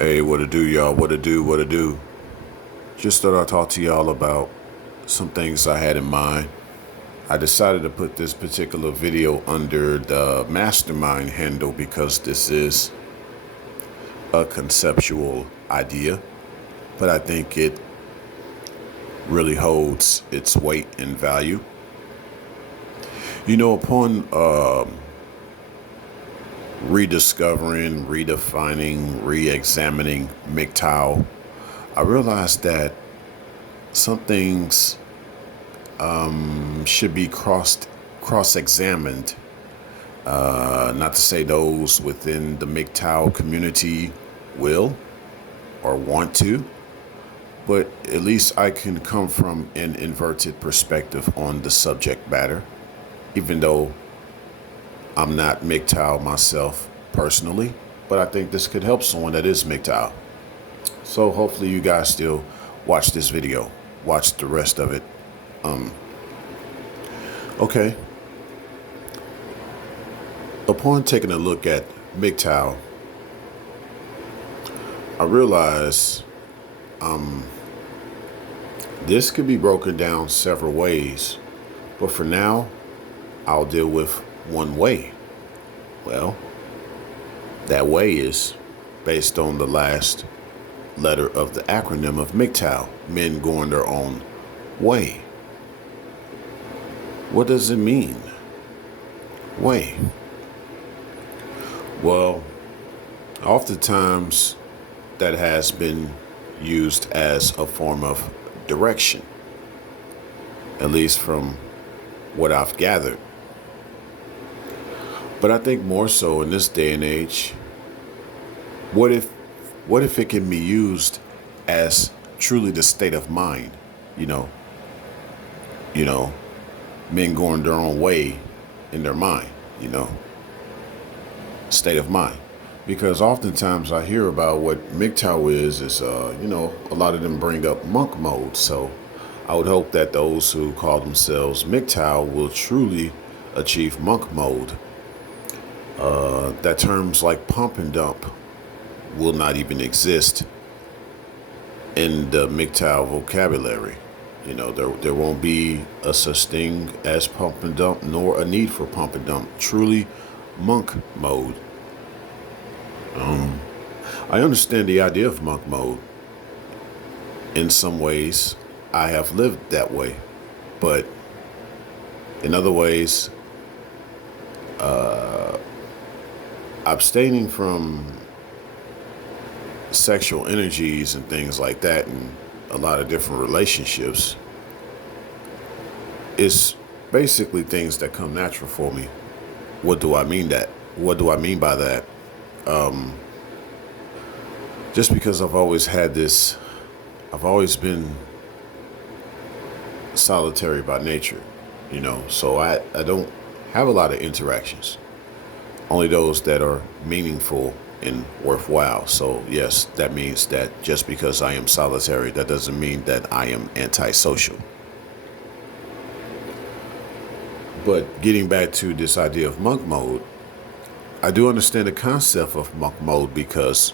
Hey, what to do, y'all? What to do? What to do? Just thought I'd talk to y'all about some things I had in mind. I decided to put this particular video under the Mastermind handle because this is a conceptual idea, but I think it really holds its weight and value. Upon rediscovering, redefining, re-examining MGTOW, I realized that some things should be cross-examined. Not to say those within the MGTOW community will or want to, but at least I can come from an inverted perspective on the subject matter, even though I'm not MGTOW myself personally, but I think this could help someone that is MGTOW. So hopefully you guys still watch this video, watch the rest of it. Okay. Upon taking a look at MGTOW, I realize this could be broken down several ways, but for now, I'll deal with one way. Well, that way is based on the last letter of the acronym of MGTOW, men going their own way. What does it mean? Way. Well, oftentimes that has been used as a form of direction, at least from what I've gathered. But I think more so in this day and age, what if it can be used as truly the state of mind, you know, men going their own way in their mind, state of mind. Because oftentimes I hear about what MGTOW is a lot of them bring up monk mode. So I would hope that those who call themselves MGTOW will truly achieve monk mode. That terms like pump and dump will not even exist in the MGTOW vocabulary. There won't be a such thing as pump and dump, nor a need for pump and dump. Truly monk mode. I understand the idea of monk mode. In some ways, I have lived that way, but in other ways, abstaining from sexual energies and things like that and a lot of different relationships is basically things that come natural for me. What do I mean by that? Just because I've always been solitary by nature, so I don't have a lot of interactions, only those that are meaningful and worthwhile. So yes, that means that just because I am solitary, that doesn't mean that I am antisocial. But getting back to this idea of monk mode, I do understand the concept of monk mode because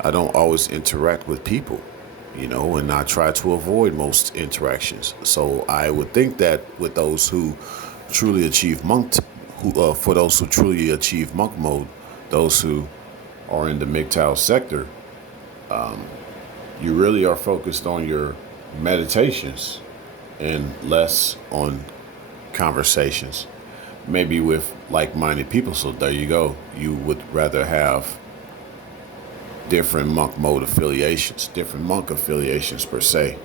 I don't always interact with people, and I try to avoid most interactions. So I would think that with those who truly achieve for those who truly achieve monk mode, those who are in the MGTOW sector, you really are focused on your meditations and less on conversations, maybe with like-minded people. So there you go. You would rather have different monk mode affiliations, different monk affiliations per se.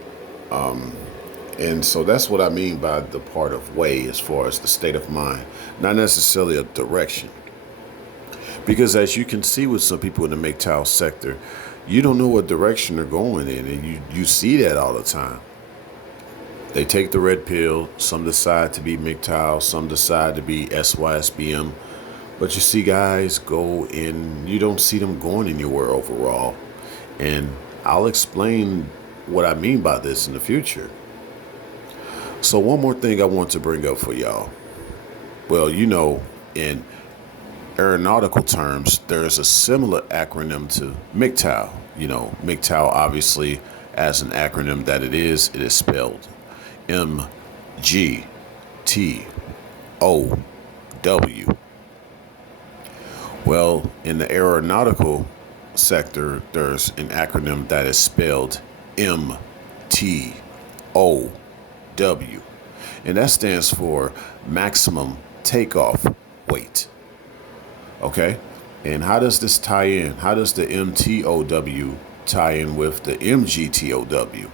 And so that's what I mean by the part of way as far as the state of mind, not necessarily a direction. Because as you can see with some people in the MGTOW sector, you don't know what direction they're going in, and you see that all the time. They take the red pill, some decide to be MGTOW, some decide to be SYSBM, but you see guys go in, you don't see them going anywhere overall. And I'll explain what I mean by this in the future. So one more thing I want to bring up for y'all. Well, in aeronautical terms, there's a similar acronym to MGTOW. MGTOW obviously, as an acronym that it is spelled MGTOW. Well, in the aeronautical sector, there's an acronym that is spelled MTOW, and that stands for maximum takeoff weight. Okay? And how does this tie in? How does the MTOW tie in with the MGTOW?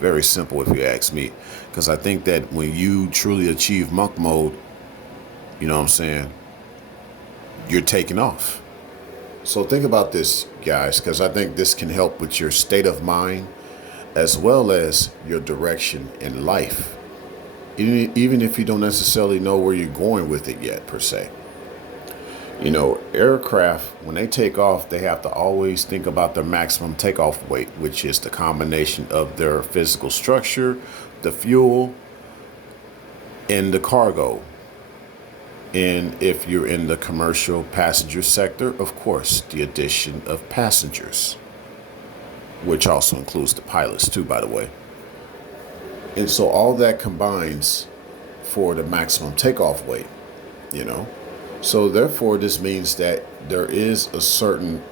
Very simple, if you ask me. Because I think that when you truly achieve monk mode, you know what I'm saying, you're taking off. So think about this, guys, because I think this can help with your state of mind as well as your direction in life. Even if you don't necessarily know where you're going with it yet, per se. Aircraft, when they take off, they have to always think about their maximum takeoff weight, which is the combination of their physical structure, the fuel, and the cargo. And if you're in the commercial passenger sector, of course, the addition of passengers, which also includes the pilots too, by the way. And so all that combines for the maximum takeoff weight, So therefore, this means that there is a certain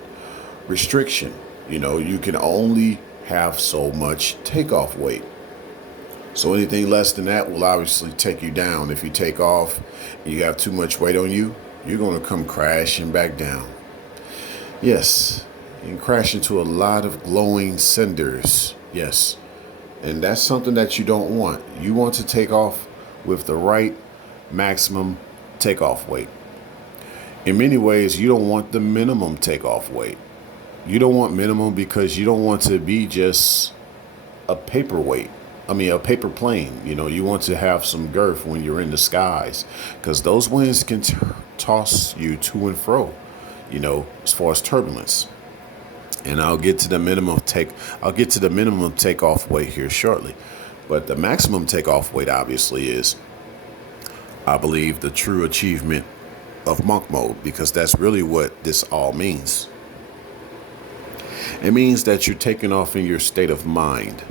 restriction. You can only have so much takeoff weight. So anything less than that will obviously take you down. If you take off and you have too much weight on you, you're going to come crashing back down. Yes, you can crash into a lot of glowing cinders. Yes, and that's something that you don't want. You want to take off with the right maximum takeoff weight. In many ways, you don't want the minimum takeoff weight. You don't want minimum because you don't want to be just a paper plane. You want to have some girth when you're in the skies, because those winds can toss you to and fro, as far as turbulence. And I'll get to the minimum takeoff weight here shortly. But the maximum takeoff weight obviously is, I believe, the true achievement of monk mode, because that's really what this all means. It means that you're taking off in your state of mind,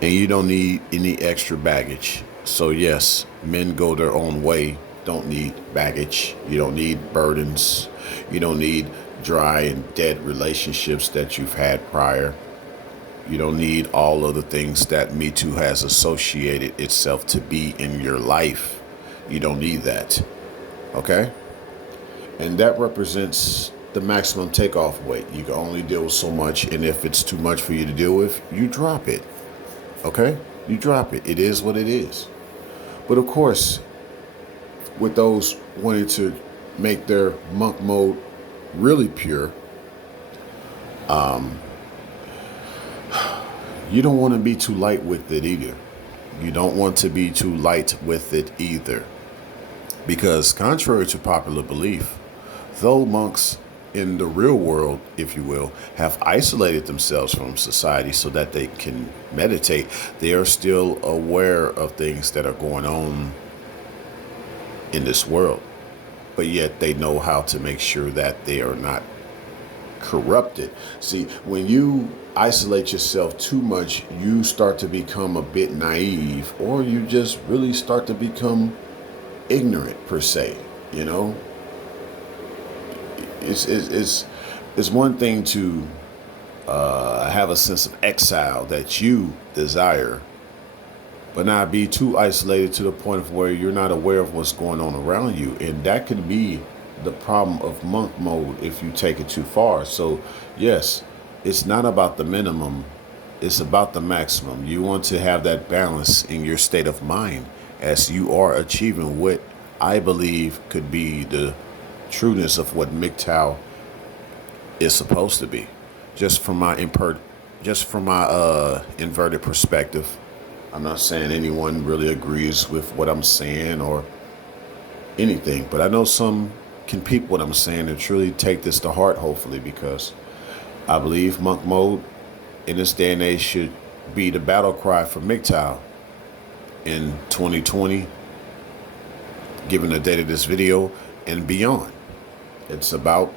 and you don't need any extra baggage. So yes, men go their own way, don't need baggage. You don't need burdens. You don't need dry and dead relationships that you've had prior. You don't need all of the things that Me Too has associated itself to be in your life. You don't need that. Okay? And that represents the maximum takeoff weight. You can only deal with so much, and if it's too much for you to deal with, you drop it. Okay? You drop it. It is what it is. But of course, with those wanting to make their monk mode really pure, you don't want to be too light with it either. You don't want to be too light with it either. Because contrary to popular belief, though monks in the real world, if you will, have isolated themselves from society so that they can meditate, they are still aware of things that are going on in this world. But yet they know how to make sure that they are not corrupted. See, when you isolate yourself too much, you start to become a bit naive, or you just really start to become ignorant, per se. It's one thing to have a sense of exile that you desire, but not be too isolated to the point of where you're not aware of what's going on around you. And that can be the problem of monk mode if you take it too far. So yes, it's not about the minimum, it's about the maximum. You want to have that balance in your state of mind as you are achieving what I believe could be the trueness of what MGTOW is supposed to be. Just from my inverted perspective. I'm not saying anyone really agrees with what I'm saying or anything, but I know some can peep what I'm saying and truly take this to heart, hopefully, because I believe monk mode in this day and age should be the battle cry for MGTOW in 2020, given the date of this video and beyond. It's about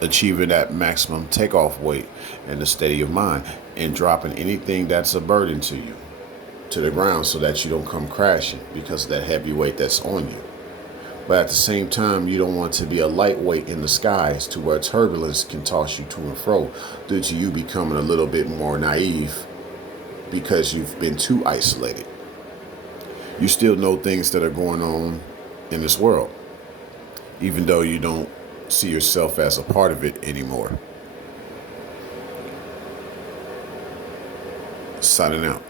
achieving that maximum takeoff weight and the steady of mind and dropping anything that's a burden to you to the ground so that you don't come crashing because of that heavy weight that's on you. But at the same time, you don't want to be a lightweight in the skies to where turbulence can toss you to and fro due to you becoming a little bit more naive because you've been too isolated. You still know things that are going on in this world, even though you don't see yourself as a part of it anymore. Signing out.